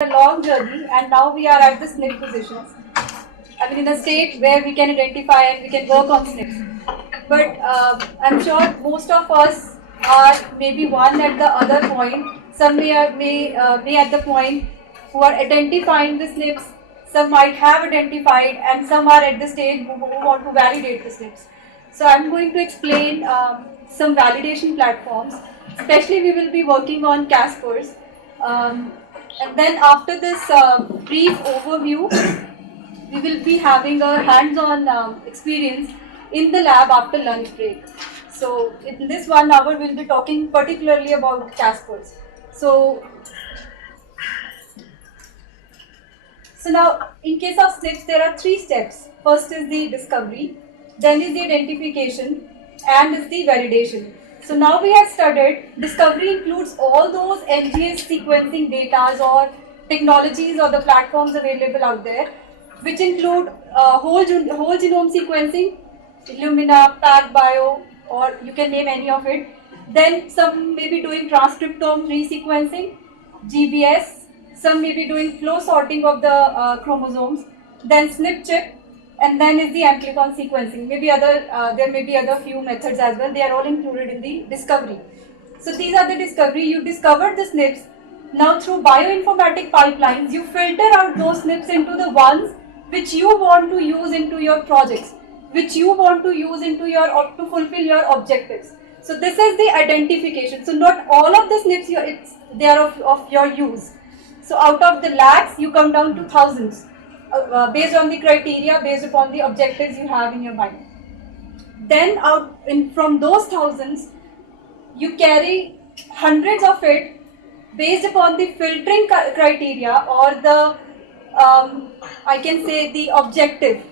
A long journey, and now we are at the SNP positions. I mean, in a state where we can identify and we can work on SNPs. But I'm sure most of us are maybe one at the other point. Some may at the point who are identifying the SNPs. Some might have identified, and some are at the stage who want to validate the SNPs. So I'm going to explain some validation platforms. Especially, we will be working on Caspers. And then after this brief overview, we will be having a hands-on experience in the lab after lunch break. So in this 1 hour, we'll be talking particularly about Caspers. So now, in case of SNPs, there are 3 steps. First is the discovery, then is the identification, and is the validation. So now we have studied, discovery includes all those NGS sequencing data or technologies or the platforms available out there, which include whole genome sequencing, Illumina, PacBio, or you can name any of it. Then some may be doing transcriptome resequencing, GBS, some may be doing flow sorting of the chromosomes, then SNP chip, and then is the amplicon sequencing. Maybe there may be other few methods as well. They are all included in the discovery. So these are the discovery. You discovered the SNPs. Now through bioinformatic pipelines, you filter out those SNPs into the ones which you want to use into your projects, which you want to use into to fulfill your objectives. So this is the identification. So not all of the SNPs they are of your use. So out of the lakhs, you come down to thousands, based on the criteria, based upon the objectives you have in your mind. Then from those thousands, you carry hundreds of it based upon the filtering criteria or the, I can say, the objective.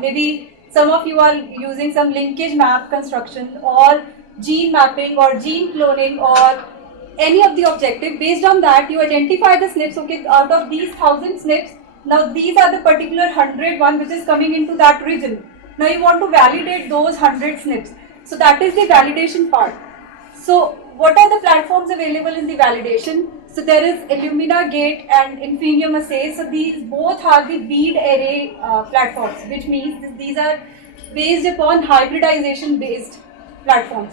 Maybe some of you are using some linkage map construction or gene mapping or gene cloning or any of the objective. Based on that, you identify the SNPs. Okay, out of these 1,000 SNPs, now these are the particular 101 which is coming into that region. Now you want to validate those 100 SNPs. So that is the validation part. So what are the platforms available in the validation? So there is Illumina Gate and Infinium Assay. So these both are the bead array platforms, which means these are based upon hybridization based platforms.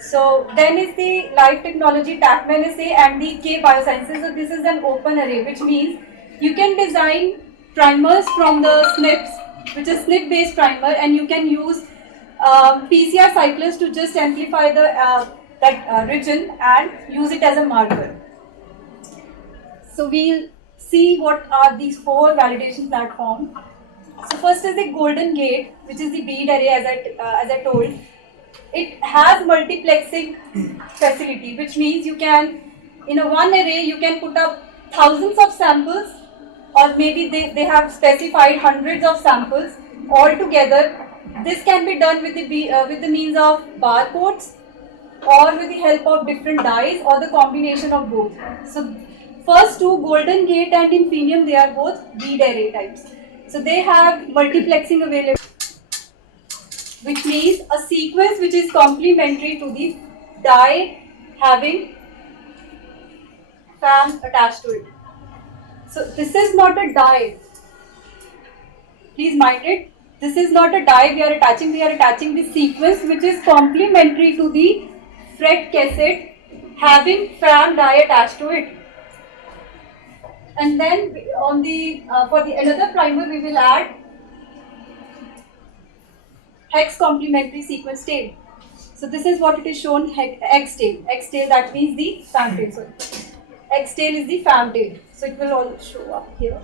So then is the Life Technology TACMan Assay and the K Biosciences. So this is an open array, which means you can design primers from the SNPs, which is SNP based primer, and you can use PCR cyclers to just amplify that region and use it as a marker. So we'll see what are these 4 validation platforms. So first is the Golden Gate, which is the bead array, as I told. It has multiplexing facility, which means you can, in a one array, you can put up thousands of samples, or maybe they have specified hundreds of samples all together. This can be done with the means of barcodes or with the help of different dyes or the combination of both. So first 2, Golden Gate and Infinium, they are both bead array types. So they have multiplexing available, which means a sequence which is complementary to the dye having FAM attached to it. So this is not a dye. Please mind it. This is not a dye we are attaching. We are attaching the sequence which is complementary to the fret cassette having FAM dye attached to it. And then on the for the another primer we will add hex complementary sequence tail. So this is what it is shown, X tail. X tail, that means the FAM tail. Sorry. X tail is the FAM tail. So it will all show up here.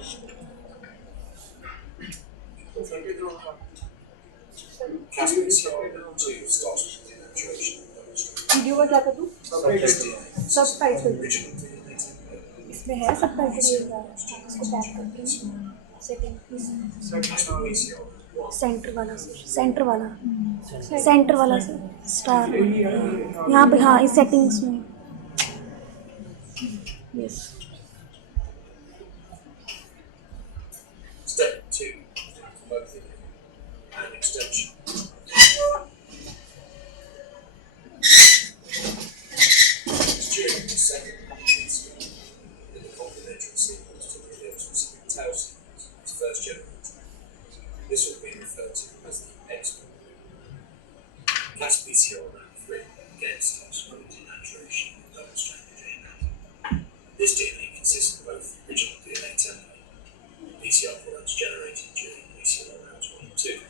Video का क्या कर दूँ? Subtitle इसमें है subtitle, इसको back करके setting centre वाला star यहाँ पे, हाँ, इस सेटिंग्स में, yes. Step 2, clothing and extension. During the second step in the complementary PCR products generated during PCR rounds 1 and 2.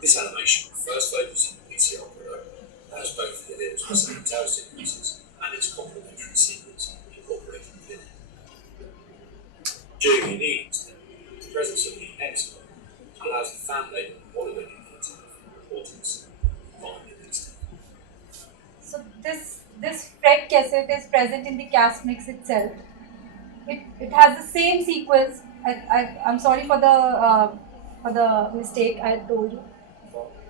This animation first focuses on the PCR product that has both the alleles with same tau sequences and its complementary sequence incorporated within it. During the annealing step, the presence of the X allows the fan label oligonucleotide importance binding this. So this FRET cassette is present in the Cas mix itself. It has the same sequence. I'm sorry for the mistake I told you.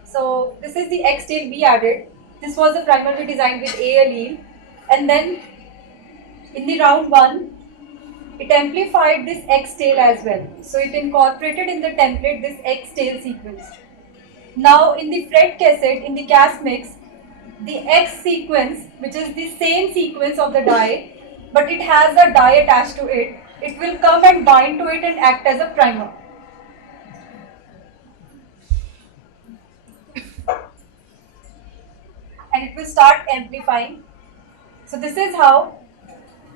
So this is the X tail we added. This was the primer we designed with A allele, and then in the round 1, it amplified this X tail as well. So it incorporated in the template this X tail sequence. Now in the FRET cassette, in the Cas mix, the X sequence, which is the same sequence of the dye, but it has a dye attached to it, it will come and bind to it and act as a primer. And it will start amplifying. So this is how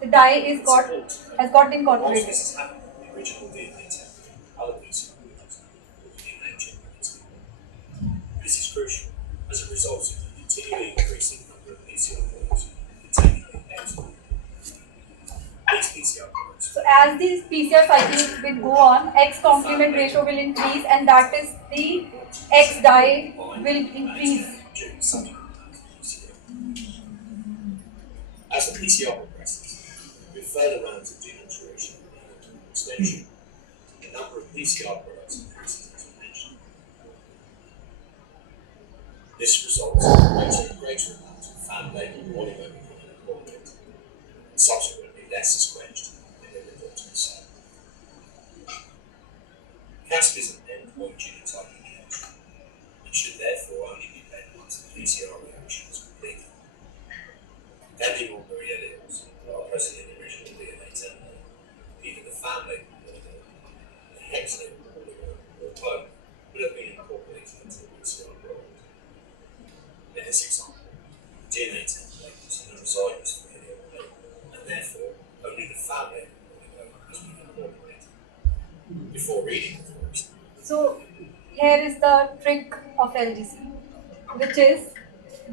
the dye has got Whilst incorporated. this has happened, the original DNA template, other PCR products, will be DNA generated. This is crucial as a result of the continually increasing number of PCR products containing the X. These PCR products So as these PCR cycles will go on, X complement ratio will increase, and that is the X dye will increase. during subsequent rounds of PCR. As the PCR progresses, with further rounds of denaturation and extension, the number of PCR products increases exponentially. This results in greater and greater amounts of fan-labeled oligonucleotide content, and subsequently less is quenched in the liver to the cell. CASP is an endpoint genotyping reaction and should therefore only be read once the PCR reaction is complete. Depending on the alleles that are present in the original DNA template, either the fan-labeled oligo, the hex-labeled oligo, or both would have been incorporated into the PCR product. In this example, the DNA template is homozygous for the allele, and therefore only the fan-labeled oligo has been incorporated. Before reading the forest, So here is the trick of LGC, which is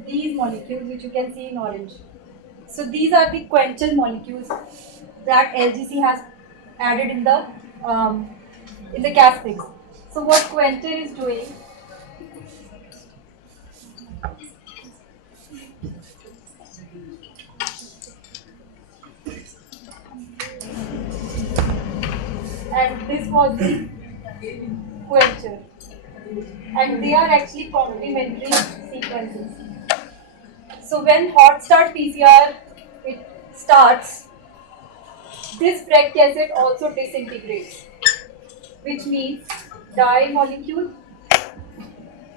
these molecules which you can see in orange. So these are the quencher molecules that LGC has added in the Cas mix. So what quencher is doing? And this was the quencher. And they are actually complementary sequences. So when hot start PCR it starts, this FRET cassette also disintegrates, which means dye molecule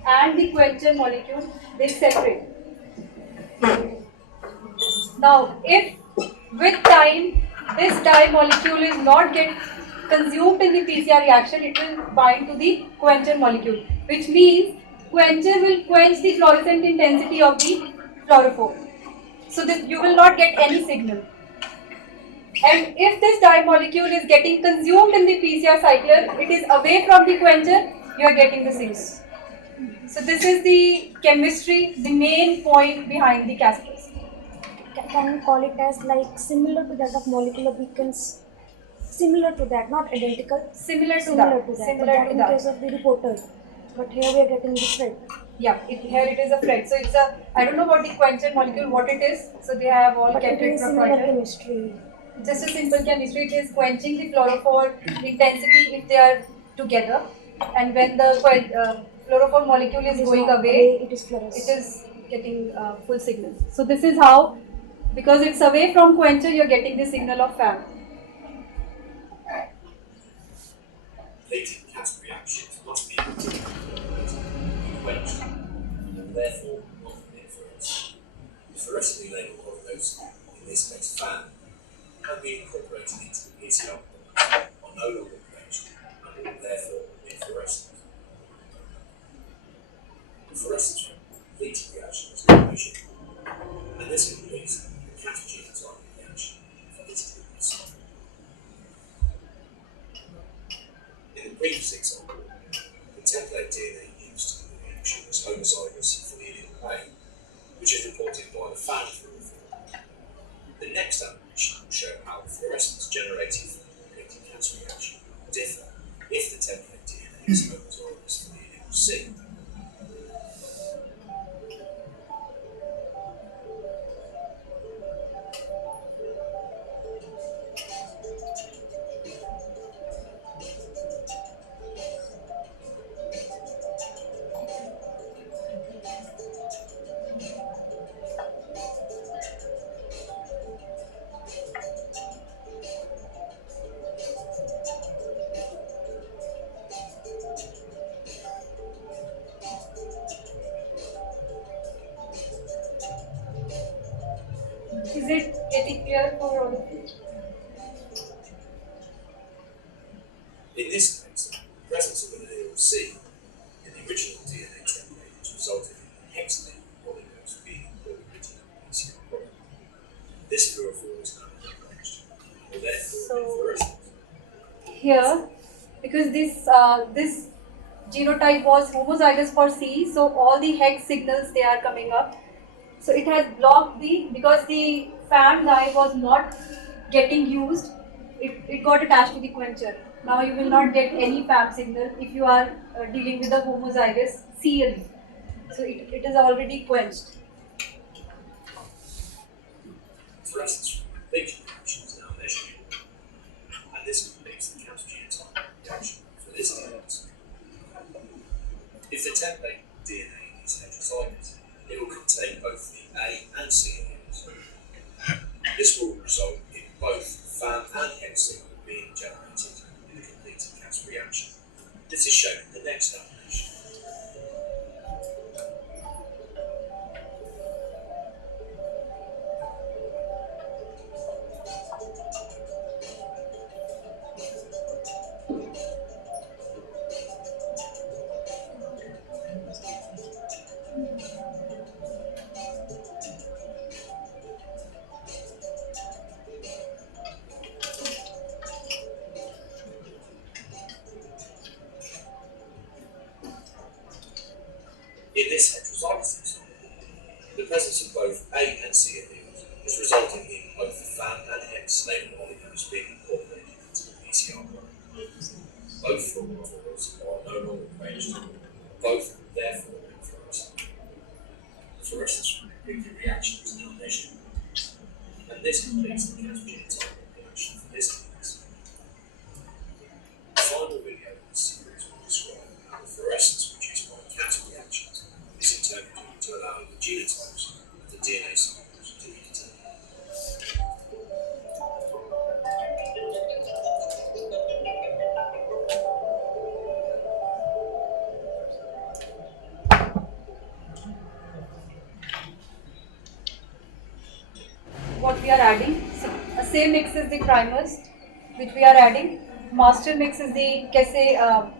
and the quencher molecule they separate. Now, if with time this dye molecule is not get consumed in the PCR reaction, it will bind to the quencher molecule, which means quencher will quench the fluorescent intensity of the fluorophore. So that you will not get any signal. And if this dye molecule is getting consumed in the PCR cycler, it is away from the quencher, you are getting the signal. So this is the chemistry, the main point behind the caspase. Can we call it as like similar to that of molecular beacons? Similar to that, not identical. Similar to Similar that. to that. Similar but to in that. case of the reporter. But here we are getting different. Yeah, here it is a FRET. So it's a, I don't know what the quencher molecule, what it is. So they have all But kept it it is similar proprietary. chemistry. Just a simple chemistry, it is quenching the fluorophore intensity if they are together. And when the fluorophore molecule is going not away, it is fluorescent. it is getting full signal. So this is how, because it's away from quencher, you're getting the signal of FAM. latent CASP reactions must be quenched, and therefore not influenced. The fluorescently labeled oligos, in this case FAN, can be incorporated into the PCR are no longer quenched and will therefore be fluorescent. The fluorescence from leaching reaction is completion, and this completes the CASP genotype reaction for this treatment cycle. previous example, the template DNA used in the reaction was homozygous for the allele A, which is reported by the FAM fluorophore. The next animation will show how the fluorescence generated from the completed cancer reaction differ if the template DNA is homozygous for the allele C. Is it getting clear for all of you? In this case, the presence of an allele C in the original DNA template has resulted in the hexane polymers being incorporated in the PCR product. This fluorophore is known as enriched, and therefore So- fluorescent. Here, because this genotype was homozygous for C, so all the hex signals they are coming up. So it has blocked because the FAM guide was not getting used, it got attached to the quencher. Now you will not get any FAM signal if you are dealing with a homozygous C allele. So it is already quenched. Fluorescence from the completion reaction is now measured, and this completes the cancer genotype reaction for this DNA. If the template DNA is heterozygous, it will contain both the A and C alleles. This will result in both FAM and hex signal being generated in the completed cancer reaction. This is shown in the next animation. In this heterozygous example, the presence of both A and C alleles is resulting in both the FAM and hex stable molecules being incorporated into the PCR product. Both fluorophores are no longer quenched, both therefore being fluorescent. The fluorescence from the completed reaction is now measured, and this completes the cancer genotype reaction for this case. The final video in this series will describe how the fluorescence produced by the cancer reaction is interpreted to allow the genotypes of the DNA samples to be determined. What we are adding, so a same mix is the primers which we are adding. Master mix is the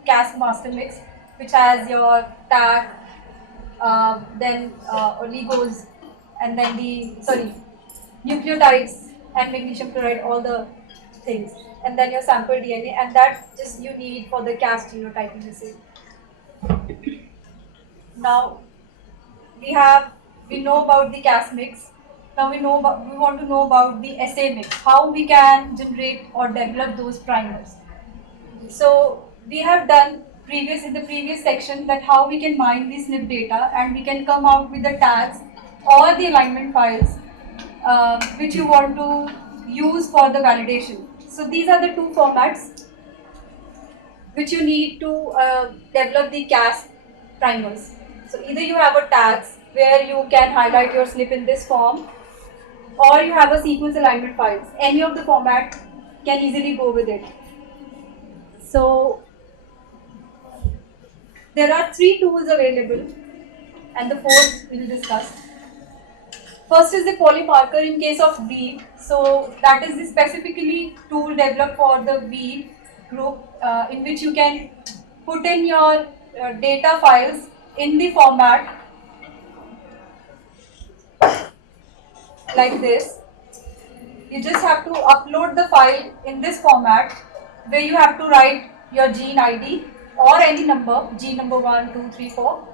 Cas master mix, which has your tag, then oligos, and then nucleotides and magnesium chloride, all the things, and then your sample DNA, and that just you need for the Cas genotyping assay. Now we know about the Cas mix. Now we want to know about the assay mix, how we can generate or develop those primers. So we have done in the previous section that how we can mine the SNP data and we can come out with the tags or the alignment files which you want to use for the validation. So these are the two formats which you need to develop the Cas primers. So either you have a tags where you can highlight your SNP in this form, or you have a sequence alignment files. Any of the format can easily go with it. So there are 3 tools available, and the fourth we will discuss. First is the polymarker in case of weave. So that is the specifically tool developed for the weave group, in which you can put in your data files in the format like this. You just have to upload the file in this format where you have to write your gene ID or any number, gene number 1, 2, 3, 4.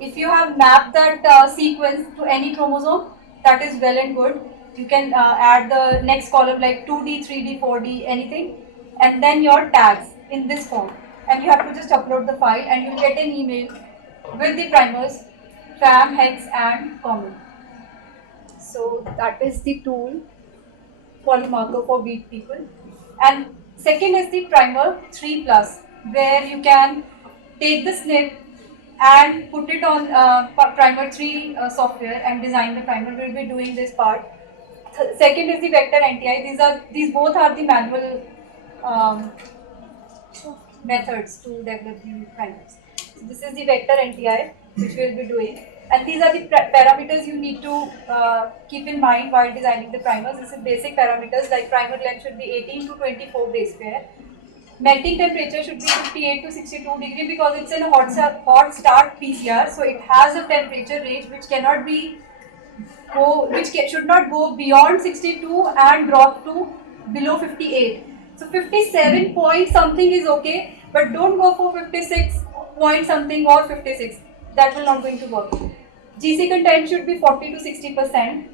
If you have mapped that sequence to any chromosome, that is well and good. You can add the next column like 2D, 3D, 4D, anything, and then your tags in this form. And you have to just upload the file and you get an email with the primers, FAM, hex, and common. So that is the tool polymarker for wheat people. And second is the primer 3 plus, where you can take the snip and put it on primer 3 software and design the primer. We'll be doing this part. Second is the vector NTI. These both are the manual um, methods to develop the primers. So this is the vector NTI which we'll be doing, and these are the parameters you need to keep in mind while designing the primers. This is basic parameters like primer length should be 18 to 24 base pair. Melting temperature should be 58 to 62 degree because it's in a hot start PCR, so it has a temperature range which cannot be should not go beyond 62 and drop to below 58. So 57 point something is okay, but don't go for 56 point something or 56. That will not going to work. GC content should be 40 to 60%.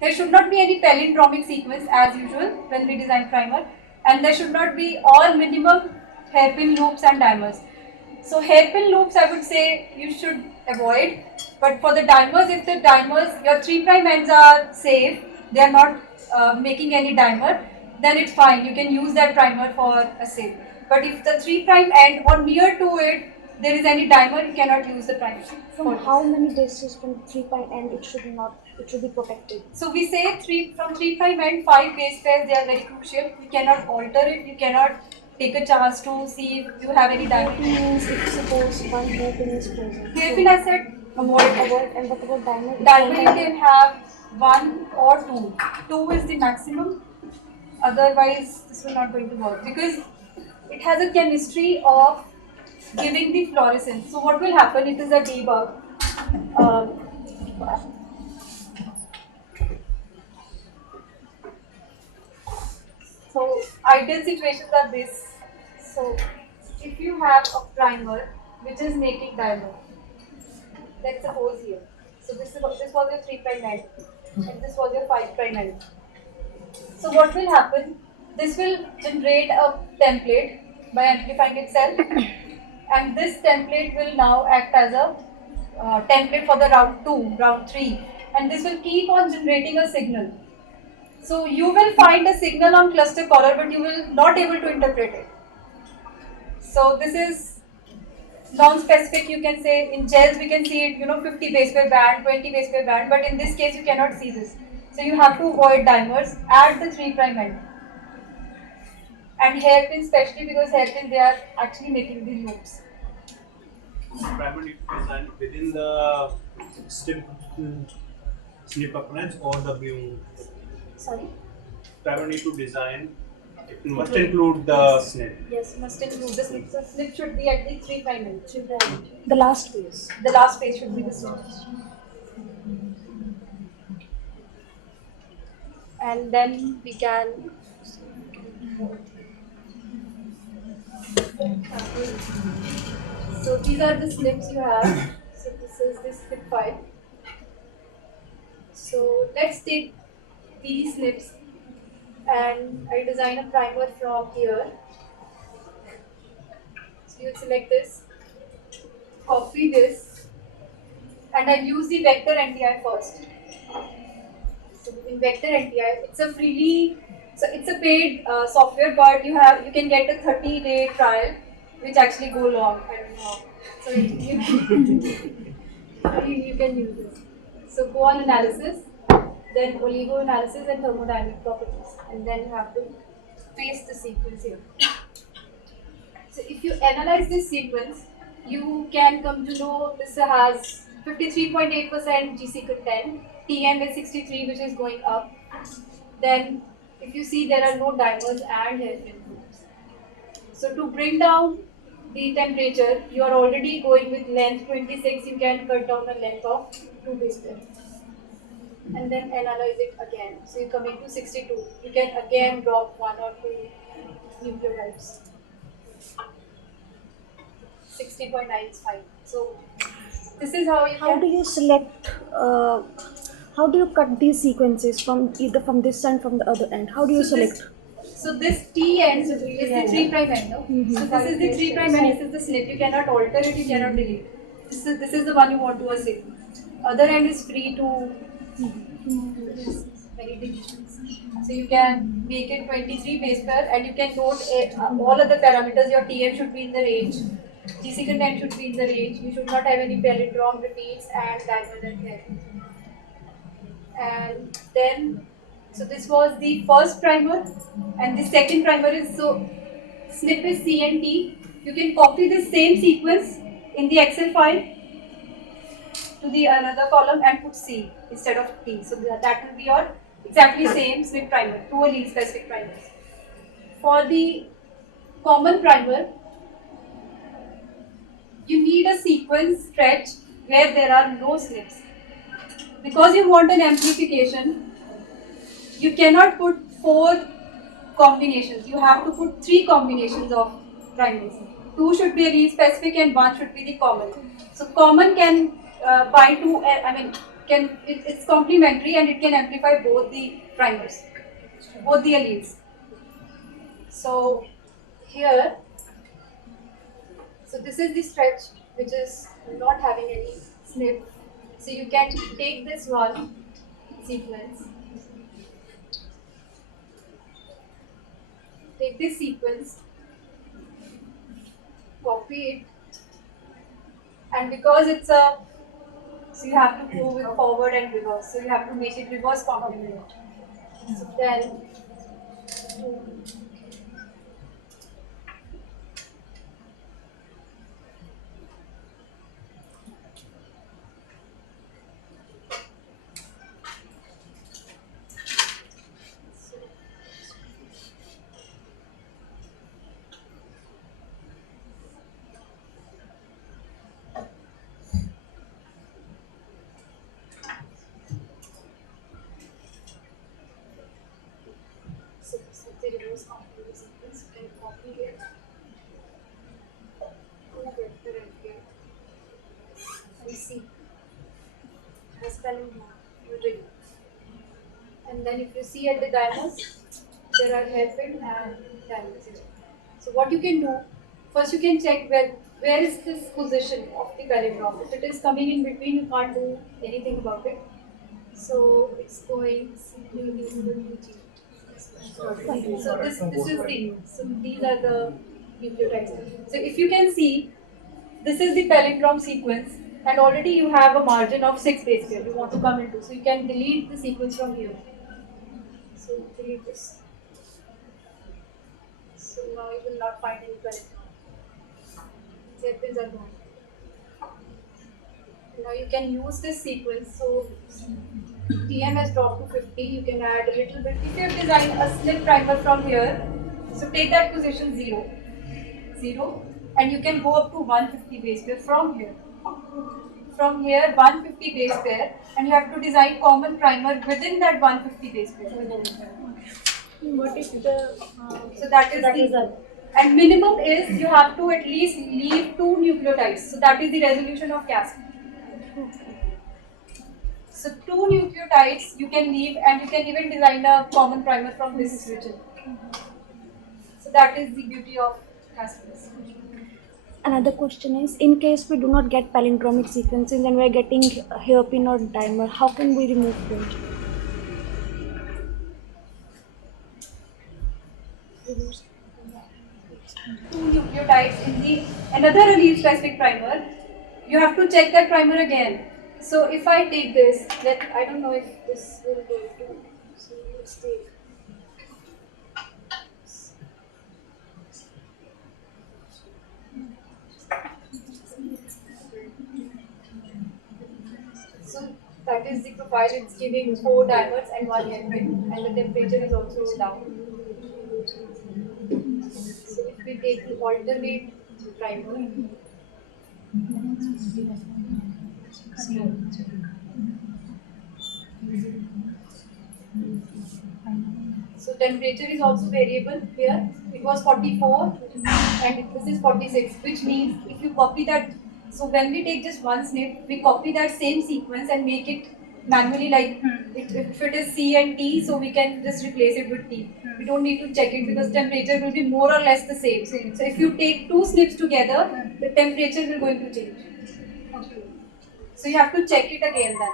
There should not be any palindromic sequence as usual when we design primer, and there should not be all minimum hairpin loops and dimers. So hairpin loops I would say you should avoid, but for the dimers, if the dimers, your 3' ends are safe, they are not making any dimer, then it's fine, you can use that primer for a safe. But if the 3' end or near to it, there is any dimer, you cannot use the primer. From how many distance from 3' end it should be protected? So we say from 3' end, 5 base pairs, they are very crucial. You cannot alter it, you cannot take a chance to see if you have any dimer. Means if suppose one hairpin is present. Hairpin I said Avoid, and what about dimer? dimer you can have 1 or 2. 2 is the maximum, otherwise this will not going to work because it has a chemistry of giving the fluorescence. So what will happen, it is a debug. So ideal situations are this. So if you have a primer which is making dimer, let's suppose here. So this was your 3' end and this was your 5' end. So what will happen? This will generate a template by amplifying itself, and this template will now act as a template for the round 2, round 3, and this will keep on generating a signal. So you will find a signal on cluster color, but you will not able to interpret it. So this is non-specific, you can say. In gels we can see it, 50 base pair band, 20 base pair band, but in this case you cannot see this. So you have to avoid dimers at the 3' end. And hairpins especially, because hairpins they are actually making the loops. Primer need to design within the snip occurrence or the beam. Sorry? Primer need to design. It must include the snip. Yes, must include the snip. So snip should be at the 3' end. The last phase. The last phase should be the snip. And then we can so these are the snips you have. So this is the snip file. So let's take these snips and I design a primer from here. So you select this, copy this, and I'll use the vector NTI first. So in vector NTI, it's a paid software, but you can get a 30-day trial, which actually go long. I don't know. So you can use this. So go on analysis, then oligo analysis and thermodynamic properties, and then you have to paste the sequence here. So if you analyze this sequence, you can come to know this has 53.8% GC content, TM is 63, which is going up. Then if you see, there are no dimers and hairpin groups. So to bring down the temperature, you are already going with length 26, you can cut down the length of 2 base pairs. And then analyze it again. So you're coming to 62. You can again drop 1 or 2 nucleotides. 60.9 is fine. So this is how you How can. do you select? How do you cut these sequences from either from this end from the other end? How do you So select? this T end is the 3' end, no? So this is the 3' end, this is the snip. You cannot alter it, you cannot delete. This is the one you want to assign. Other end is free to variations. So you can make it 23 base pair and you can note all other parameters. Your TN should be in the range. G second end should be in the range. You should not have any palindrome repeats and diamond here. And then, so this was the first primer, and the second primer is, so snip is C and T. You can copy this same sequence in the Excel file to the another column and put C instead of T. So that will be your exactly same snip primer, two allele specific primers. For the common primer, you need a sequence stretch where there are no snips. Because you want an amplification, you cannot put 4 combinations. You have to put 3 combinations of primers. 2 should be allele specific and 1 should be the common. So common can bind to, it's complementary and it can amplify both the primers, both the alleles. So here, so this is the stretch which is not having any snip. So you can take this one sequence, take this sequence, copy it, and because it's a, so you have to go with forward and reverse. So you have to make it reverse complement. So then, so this is the reverse complement sequence. You can copy it, move it right here, and see the spelling usually. And then if you see at the diamonds, there are hairpin and diamonds here. So what you can do, first you can check where is this position of the palindrome. If it is coming in between, you can't do anything about it. So it's going CQD. So this is the, so these are the nucleotides. So if you can see, this is the palindrome sequence, and already you have a margin of 6 base pair you want to come into. So you can delete the sequence from here. So delete this. So now you will not find any palindrome. Hairpins are gone. Now you can use this sequence. So TM has dropped to 50. You can add a little bit. If you have designed a snip primer from here, so take that position 0, 0, and you can go up to 150 base pair from here. From here, 150 base pair, and you have to design common primer within that 150 base pair. What if the So that is the, and minimum is you have to at least leave 2 nucleotides. So that is the resolution of Casp. So 2 nucleotides you can leave, and you can even design a common primer from this region. So that is the beauty of Caspase. Another question is, in case we do not get palindromic sequences and we are getting hairpin or dimer, how can we remove them? 2 nucleotides in the another allele specific primer. You have to check that primer again. So if I take this, then I don't know if this will go to. So let's take. So that is the profile. It's giving 4 dimers and 1 hairpin, and the temperature is also down. So if we take the alternate primer, so temperature is also variable here. It was 44 and this is 46, which means if you copy that, so when we take just one snip, we copy that same sequence and make it manually like if it is C and T, so we can just replace it with T. We don't need to check it because temperature will be more or less the same. So if you take two snips together, the temperature will going to change. So you have to check it again then.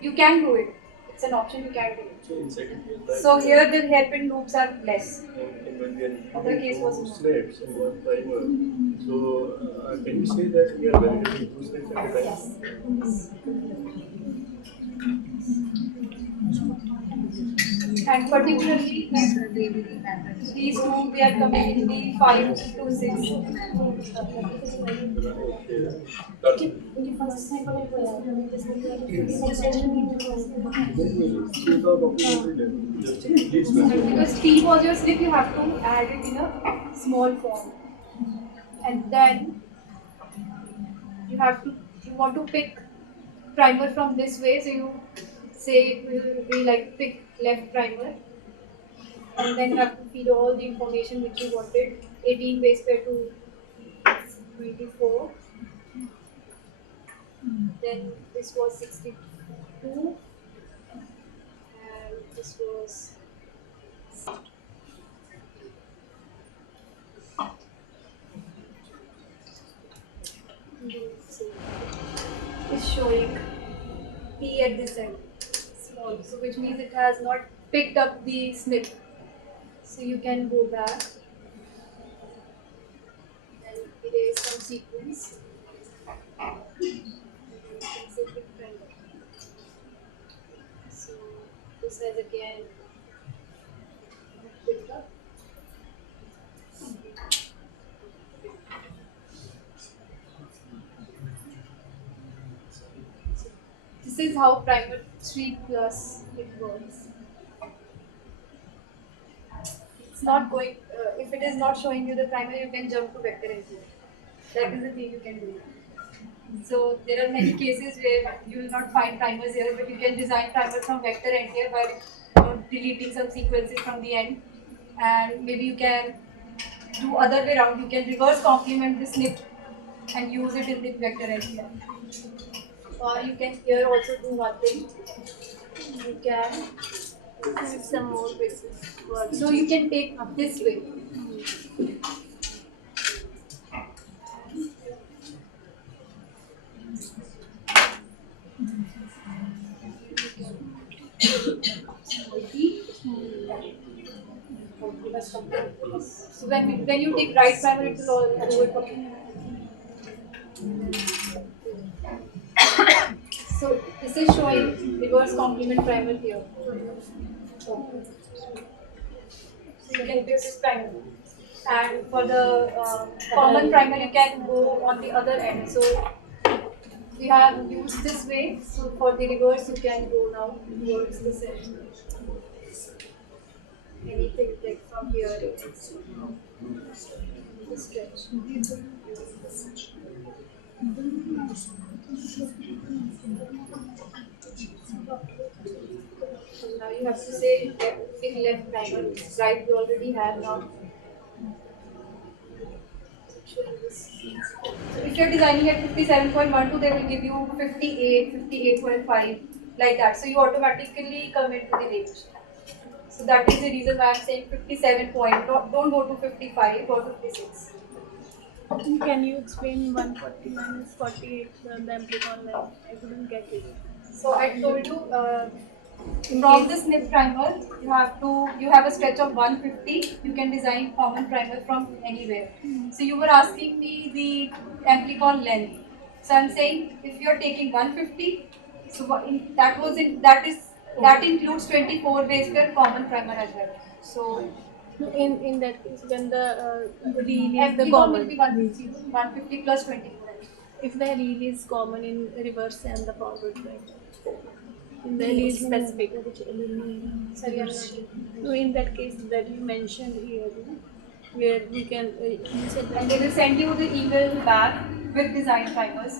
You can do it. It's an option, you can do it. So in second case, So here the hairpin loops are less. and when we are Other case was two more. snaps and one primer, so can you say that we are validating two snaps at a time? Yes. And particularly these two we are coming in the 5 to 6. Because T was your slip, you have to add it in a small form. And then you want to pick primer from this way, so you say it will be like pick left primer. And then you have to feed all the information which you wanted, 18 base pair to 24. Then this was 62 and this was is showing P at this end small, so which means it has not picked up the snip. So you can go back and erase some sequence. So this has again picked up. This is how primer 3 plus it works. It's not going, if it is not showing you the primer, you can jump to vector engineer. That is the thing you can do. So there are many cases where you will not find primers here, but you can design primer from vector engineer by deleting some sequences from the end. And maybe you can do other way around. You can reverse complement the snip and use it in the vector engineer. Or you can here also do one thing. You can add some more bits. So you can take this way. So when you take right primer, it will all do it properly. So this is showing reverse complement primer here. So you can use this primer. And for the common primer, you can go on the other end. So we have used this way. So for the reverse, you can go now towards this end. Anything like from here, you can stretch. So now you have to say left primer. Right, we already have now. So if you're designing at 57.12, they will give you 58, 58.5, like that. So you automatically come into the range. So that is the reason why I'm saying 57 point. Don't go to 55 or 56. Can you explain 140 minus 48 the amplicon level? I couldn't get it. So I told you from the snip primer, you have a stretch of 150. You can design common primer from anywhere. So you were asking me the amplicon length. So I'm saying if you are taking 150, so that includes 24 base pair common primer as well. So In that case, when the reel is the amplicon will common, be 150 plus 24. if the reel is common in reverse and the forward, right? In the reel specific. Sorry, I'm not- So in that case that you mentioned here, where we can you said And that they will send you the email back with design primers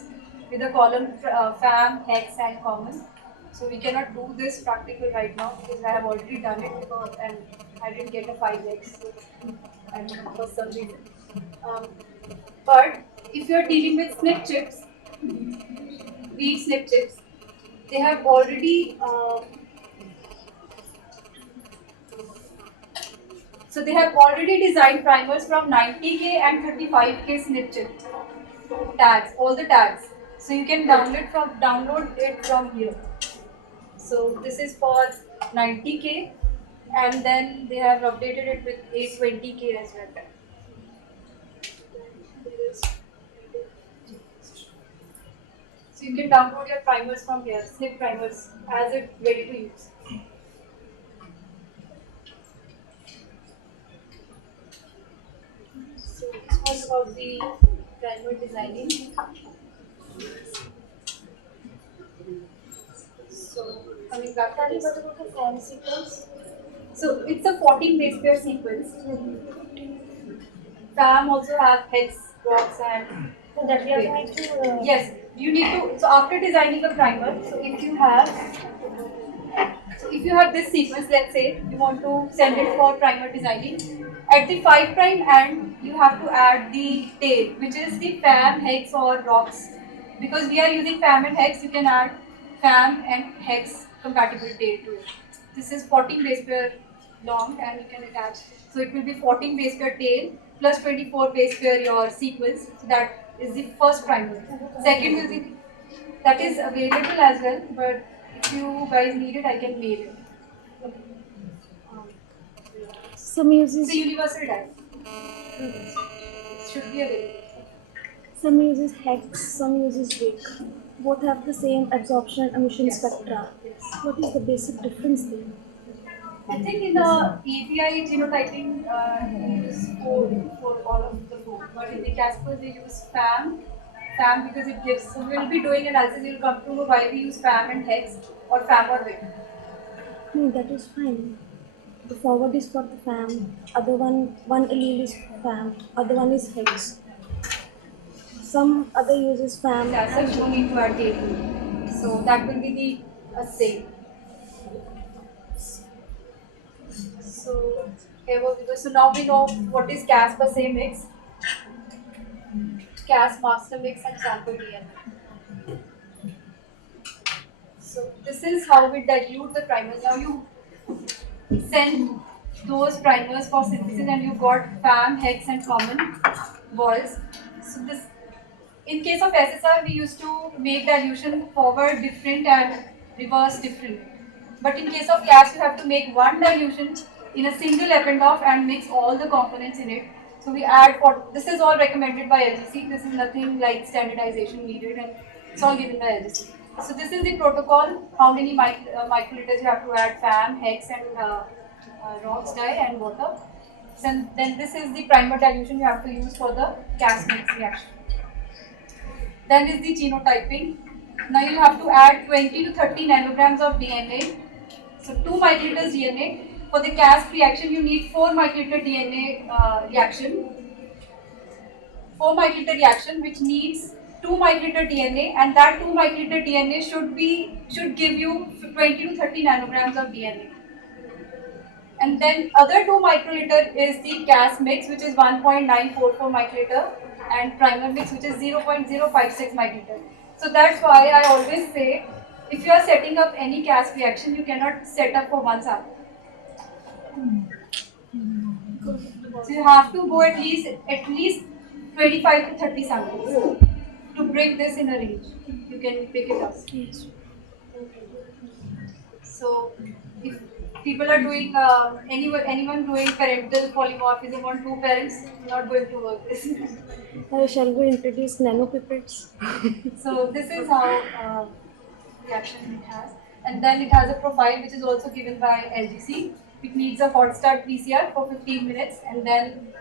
with the column fam, hex and common. So we cannot do this practical right now because I have already done it and I didn't get a 5x. I don't know for some reason. Um, but if you are dealing with snip chips, wheat snip chips, they have already designed primers from 90K and 35K snip chip tags, all the tags. So you can download it from here. So this is for 90K, and then they have updated it with 820K as well. So you can download your primers from here, snip primers, as it ready to use. So this was about the primer designing. So coming back to this. What about the form sequence? So it's a 14 base pair sequence. FAM also have hex, rocks, and So that we are going to. yes, you need to. So after designing a primer, so if you have this sequence, let's say you want to send it for primer designing, at the 5' end you have to add the tail, which is the FAM, hex, or rocks. Because we are using FAM and hex, you can add FAM and hex compatible tail to it. This is 14 base pair long, and you can attach. So it will be 14 base pair tail plus 24 base pair your sequence. So that is the first primer. Second will be that is available as well, but if you guys need it, I can mail it. Some uses. It's a universal dye. It should be available. Some uses hex, some uses wick. Both have the same absorption and emission Yes. spectra. Yes. What is the basic difference there? I think in the API genotyping, we use code for all of the four, but in the Casper we use FAM because it gives. So we'll be doing analysis. You'll come to know why we use FAM and hex or FAM or wick. No, that is fine. The forward is for the fam, other one allele is fam, other one is hex. Some other uses fam. That's such no need to add table. So that will be the same. So here we go. So now we know what is Cas per se mix, Cas master mix, and sample DNA. So this is how we dilute the primers. Now you send those primers for synthesis, and you got FAM, hex, and common balls. So this, in case of SSR, we used to make dilution forward different and reverse different. But in case of Cas, you have to make one dilution in a single ependoff and mix all the components in it. So we add this is all recommended by LGC. This is nothing like standardization needed, and it's all given by LGC. So this is the protocol. How many microliters you have to add: FAM, hex, and rocks dye and water. So then this is the primer dilution you have to use for the Cas mix reaction. Then is the genotyping. Now you have to add 20 to 30 nanograms of DNA. So 2 microliters DNA. For the Cas reaction, you need 4 microliter DNA reaction. 4 microliter reaction, which needs 2 microliter DNA, and that 2 microliter DNA should give you 20 to 30 nanograms of DNA. And then other 2 microliter is the Cas mix, which is 1.944 microliter, and primer mix, which is 0.056 microliter. So that's why I always say, if you are setting up any Cas reaction, you cannot set up for one sample. So you have to go at least 25 to 30 samples to bring this in a range. You can pick it up. Yes. So if people are doing anyone doing parental polymorphism on 2 parents, not going to work this. Shall we introduce nanopipettes? So this is how reaction it has, and then it has a profile which is also given by LGC. It needs a hot start PCR for 15 minutes, and then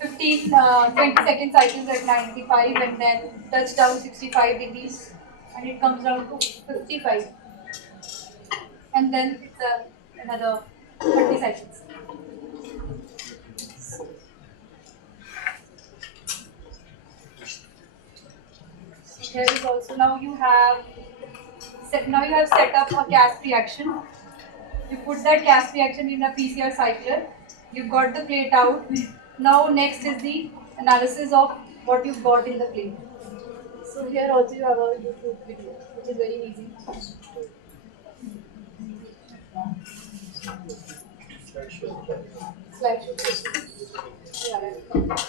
20 second cycles at 95, and then touch down 65 degrees, and it comes down to 55, and then it's another 30 cycles. So here is also, now you have set up a Cas reaction. You put that Cas reaction in a PCR cycler. You've got the plate out. Now next is the analysis of what you've got in the plate. So here also you have a YouTube video, which is very easy. Slideshow. Yeah, right.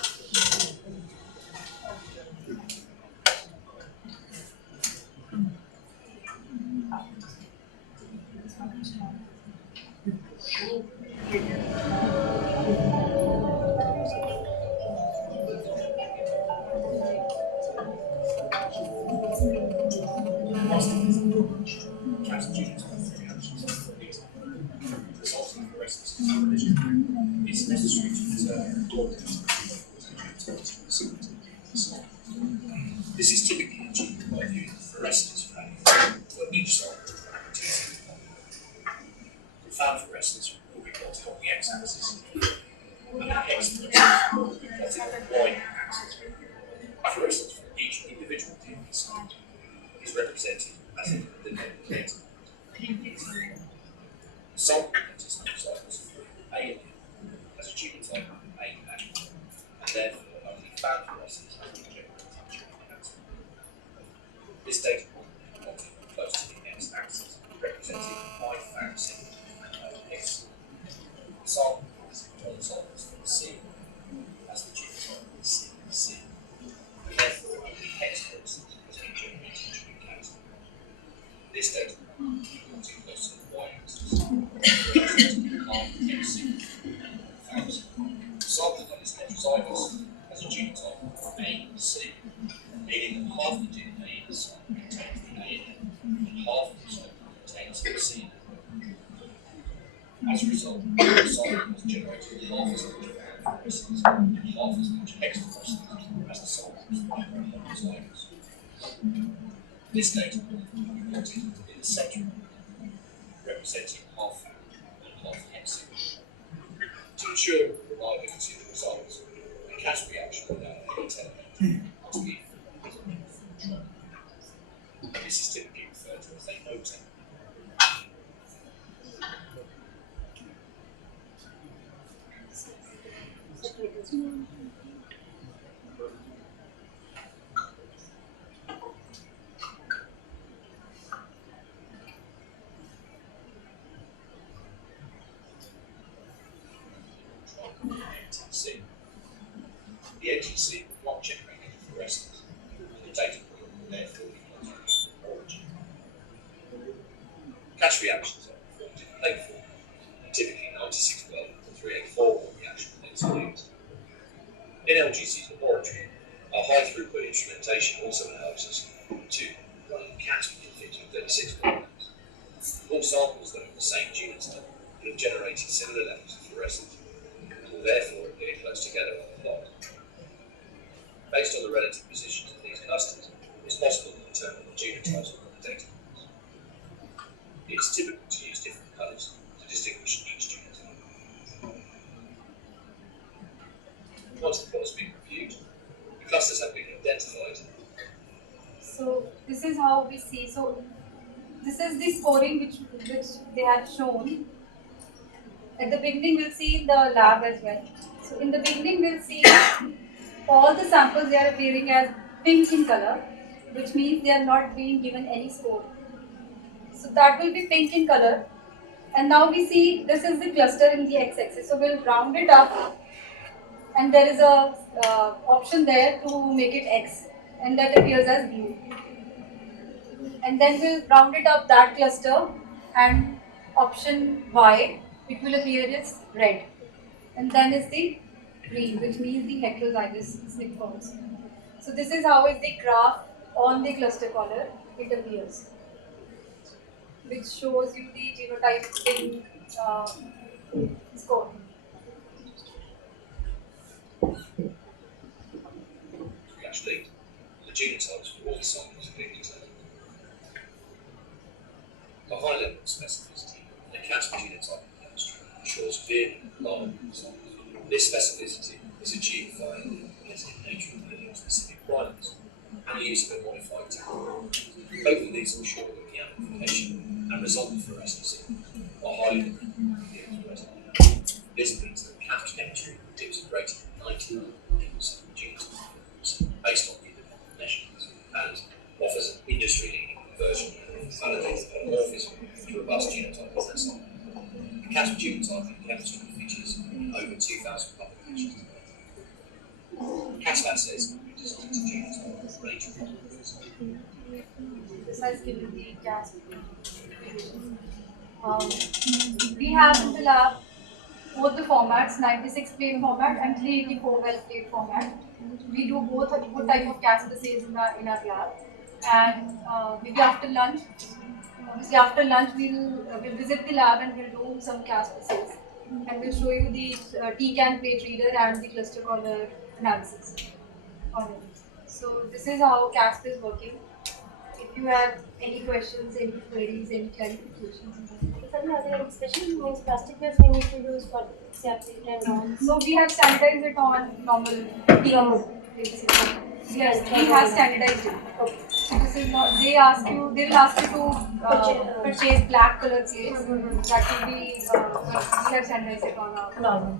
Resulting fluorescence television is necessary to determine the This is typically achieved by viewing the fluorescence value for each cell. The fan fluorescence will be plotted on the x-axis, and the hex fluorescence will be plotted on the y-axis. Fluorescence for each individual DNA site is represented as a denoted data. The sample contains cycles A and B as a genotype A and A, and therefore only fan fluorescence has been generated during the cancer. This data point is plotted close to the x-axis, representing high fan signal and low X. The sample is on the samples from C as the genotype C, and therefore only X fluorescence has been generated during cancer. This data point is plotted close to the y-axis. Sample that is heterozygous has a genotype A and C, meaning that half the DNA in the cell contains the A and half of the cell contains the C. As a result, the sample has generated half as much fluorescence and half as much X fluorescence as the sample is heterozygous. This data will be plotted in the center, representing half fan and half X. To ensure the reliability of the results, a Cas reaction without any element must be controlled. This is typically referred to as a no-tech. NTC. The NTC will not generate any fluorescence, and the data point will therefore be considered origin. Cas reactions are performed in plate form, and typically 9612 or 384 reaction plates are used. In LGC's laboratory, our high throughput instrumentation also allows us to run Cas within 1536 programs. All samples that have the same genotype will have generated similar levels of fluorescence, and will therefore appear close together on the plot. Based on the relative positions of these clusters, it's possible to determine the genotypes of the data points. It's typical to use different colours to distinguish each genotype. Once the plot has been reviewed, the clusters have been identified. So this is how we see. So this is the scoring which they have shown. At the beginning, we'll see in the lab as well. So in the beginning, we'll see all the samples, they are appearing as pink in color, which means they are not being given any score. So that will be pink in color. And now we see this is the cluster in the x-axis. So we'll round it up, and there is a option there to make it x, and that appears as blue. And then we'll round it up that cluster, and option y, it will appear as red. And then is the green, which means the heterozygous SNP forms. So this is how is the graph on the cluster color it appears, which shows you the genotype score. Actually, the genotypes for all the samples are being determined. A high level of specificity, the Cas genotype chemistry ensures clear, reliable results. This specificity is achieved via the genetic nature of the specific requirements and the use of a modified technology. Both of these ensure that the amplification and resultant fluorescence are highly rated 99% based on the independent measurements and offers an industry-leading version of validated polymorphism with robust genotype assessment. The Casper genotyping chemistry features over 2,000 publications. Casper assays are designed to genotype a range of polymorphisms. This has given the CASP. We have in the lab both the formats, 96 plate format and 384 well plate format. We do both type of CASP assays in our lab. And maybe after lunch, we'll visit the lab and we'll do some CASP assays. And we'll show you the TCAN plate reader and the cluster collar analysis on it. So this is how CASP is working. If you have any questions, any queries, any clarifications. Are there any special means plastic bags we need to use for septic and all? So we have standardized it on normal Normal. Yes, we have standardized it. Okay. So this is not, they will ask you to purchase black color plates. That will be, we have standardized it on our Normal.